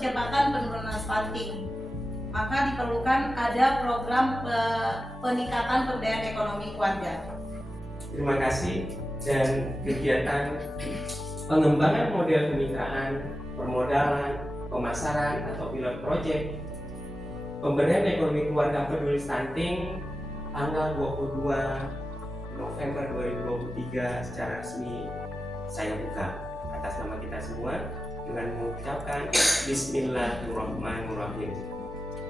percepatan penurunan stunting, maka diperlukan ada program peningkatan pemberdayaan ekonomi keluarga. Terima kasih. Dan kegiatan pengembangan model kemitraan, permodalan, pemasaran atau pilot project pemberdayaan ekonomi keluarga peduli stunting tanggal 22 November 2023 secara resmi saya buka atas nama kita semua dengan mengucapkan Bismillahirrahmanirrahim.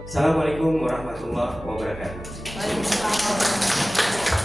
Assalamualaikum warahmatullahi wabarakatuh. Waalaikumsalam.